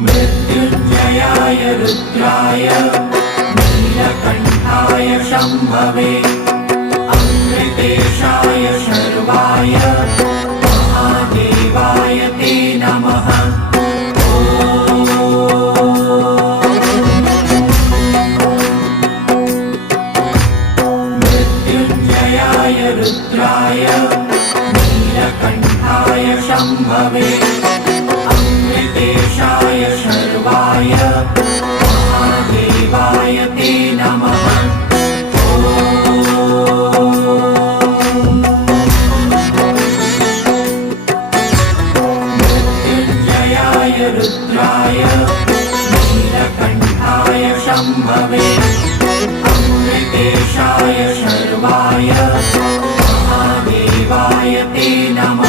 मृत्युञ्जयाय रुद्राय नीलकण्ठाय शम्भवे अमृतेशाय शर्वाय महादेवाय ते नमः। मृत्युञ्जयाय रुद्राय नीलकण्ठाय शम्भवे अमृतेशाय शर्वाय महादेवाय ते नमः। मृत्युञ्जयाय रुद्राय नीलकण्ठाय शम्भवे अमृतेशाय शर्वाय महादेवाय ते नमः।